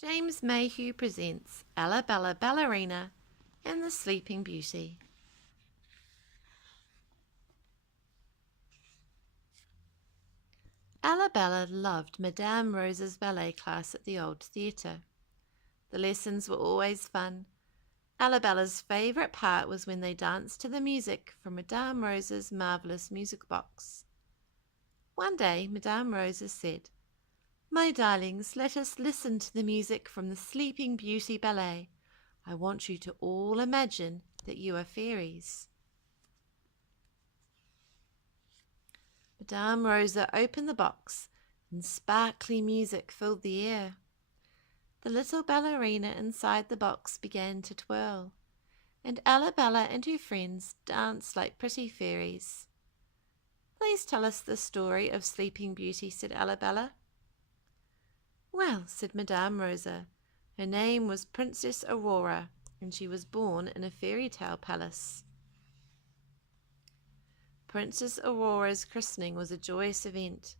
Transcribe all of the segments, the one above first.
James Mayhew presents Bella, Ballerina and the Sleeping Beauty. Bella loved Madame Rose's ballet class at the old theatre. The lessons were always fun. Bella's favourite part was when they danced to the music from Madame Rose's marvellous music box. One day Madame Rose said, "My darlings, let us listen to the music from the Sleeping Beauty ballet. I want you to all imagine that you are fairies." Madame Rosa opened the box, and sparkly music filled the air. The little ballerina inside the box began to twirl, and Bella and her friends danced like pretty fairies. "Please tell us the story of Sleeping Beauty," said Bella. "Well," said Madame Rosa, "her name was Princess Aurora, and she was born in a fairy tale palace." Princess Aurora's christening was a joyous event.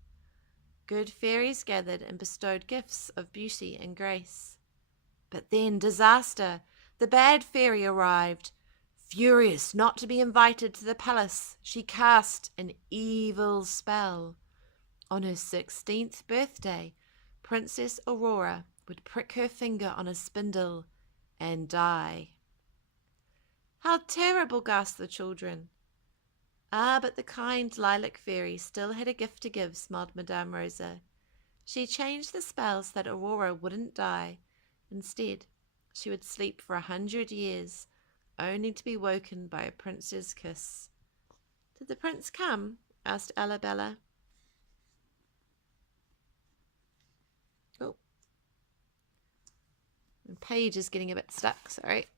Good fairies gathered and bestowed gifts of beauty and grace. But then disaster! The bad fairy arrived. Furious not to be invited to the palace, she cast an evil spell. On her 16th birthday, Princess Aurora would prick her finger on a spindle and die. "How terrible!" gasped the children. "Ah, but the kind lilac fairy still had a gift to give," smiled Madame Rosa. "She changed the spells so that Aurora wouldn't die. Instead, she would sleep for 100 years, only to be woken by a prince's kiss." "Did the prince come?" asked Bella. Oh, the page is getting a bit stuck, sorry.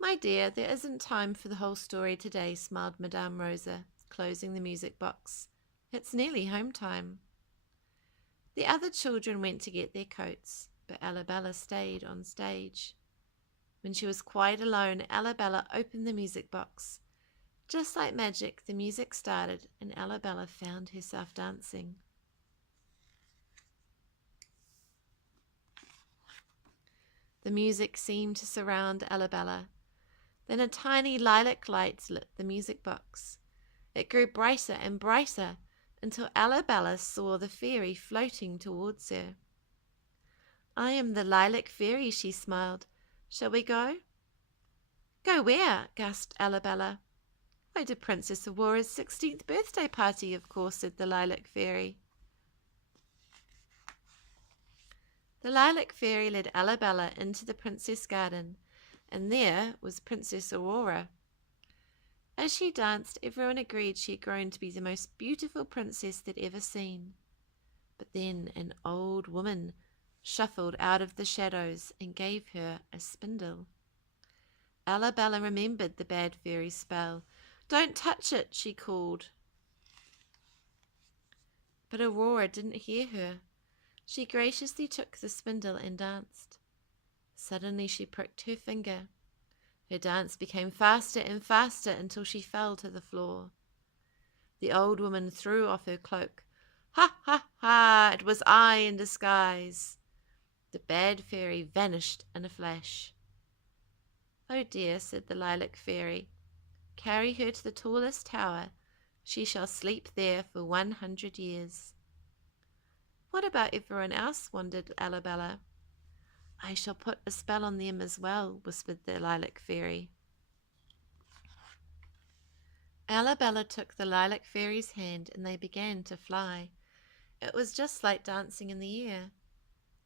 "My dear, there isn't time for the whole story today," smiled Madame Rosa, closing the music box. "It's nearly home time." The other children went to get their coats, but Bella stayed on stage. When she was quite alone, Bella opened the music box. Just like magic, the music started, and Bella found herself dancing. The music seemed to surround Bella. Then a tiny lilac light lit the music box. It grew brighter and brighter until Bella saw the fairy floating towards her. "I am the lilac fairy," she smiled. "Shall we go?" "Go where?" gasped Bella. "Why, to Princess Aurora's 16th birthday party, of course," said the lilac fairy. The lilac fairy led Bella into the princess garden, and there was Princess Aurora. As she danced, everyone agreed she had grown to be the most beautiful princess they'd ever seen. But then an old woman shuffled out of the shadows and gave her a spindle. Bella remembered the bad fairy's spell. "Don't touch it," she called. But Aurora didn't hear her. She graciously took the spindle and danced. Suddenly she pricked her finger. Her dance became faster and faster until she fell to the floor. The old woman threw off her cloak. "Ha, ha, ha! It was I in disguise." The bad fairy vanished in a flash. "Oh dear," said the lilac fairy. "Carry her to the tallest tower. She shall sleep there for 100 years. "What about everyone else?" wondered Bella. "I shall put a spell on them as well," whispered the lilac fairy. Bella took the lilac fairy's hand and they began to fly. It was just like dancing in the air.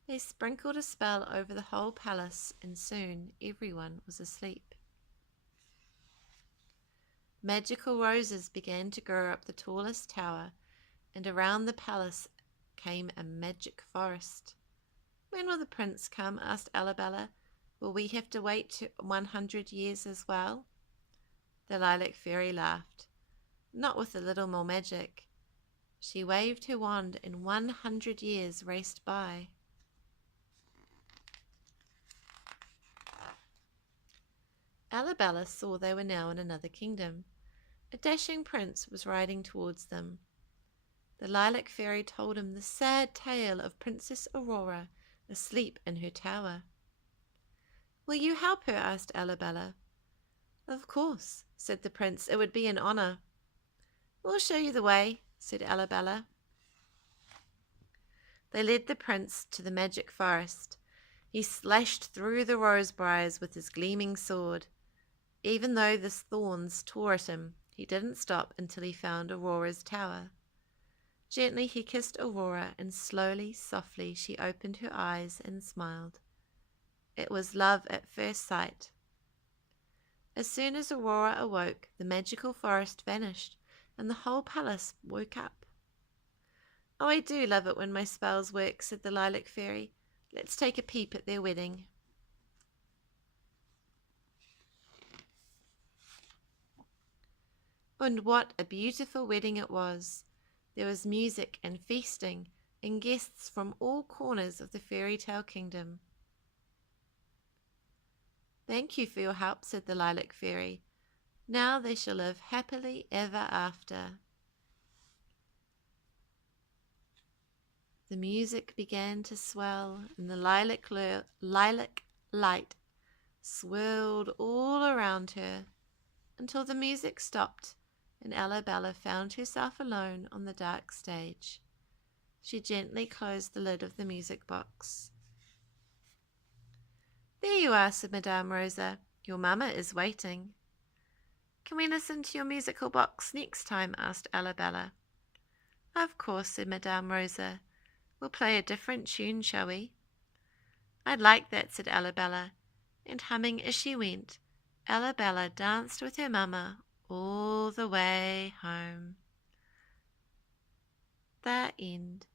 They sprinkled a spell over the whole palace, and soon everyone was asleep. Magical roses began to grow up the tallest tower, and around the palace came a magic forest. "When will the prince come?" asked Bella. "Will we have to wait 100 years as well?" The lilac fairy laughed. "Not with a little more magic." She waved her wand and 100 years raced by. Bella saw they were now in another kingdom. A dashing prince was riding towards them. The lilac fairy told him the sad tale of Princess Aurora asleep in her tower. "Will you help her?" asked Arabella. "Of course," said the prince. "It would be an honor." "We'll show you the way," said Arabella. They led the prince to the magic forest. He slashed through the rosebriars with his gleaming sword. Even though the thorns tore at him, he didn't stop until he found Aurora's tower. Gently he kissed Aurora, and slowly, softly, she opened her eyes and smiled. It was love at first sight. As soon as Aurora awoke, the magical forest vanished, and the whole palace woke up. "Oh, I do love it when my spells work," said the Lilac Fairy. "Let's take a peep at their wedding." And what a beautiful wedding it was! There was music and feasting, and guests from all corners of the fairy tale kingdom. "Thank you for your help," said the Lilac Fairy. "Now they shall live happily ever after." The music began to swell, and the lilac light swirled all around her until the music stopped and Arabella found herself alone on the dark stage. She gently closed the lid of the music box. "There you are," said Madame Rosa. "Your mamma is waiting." "Can we listen to your musical box next time?" asked Arabella. "Of course," said Madame Rosa. "We'll play a different tune, shall we?" "I'd like that," said Arabella, and humming as she went, Arabella danced with her mamma all the way home. The end.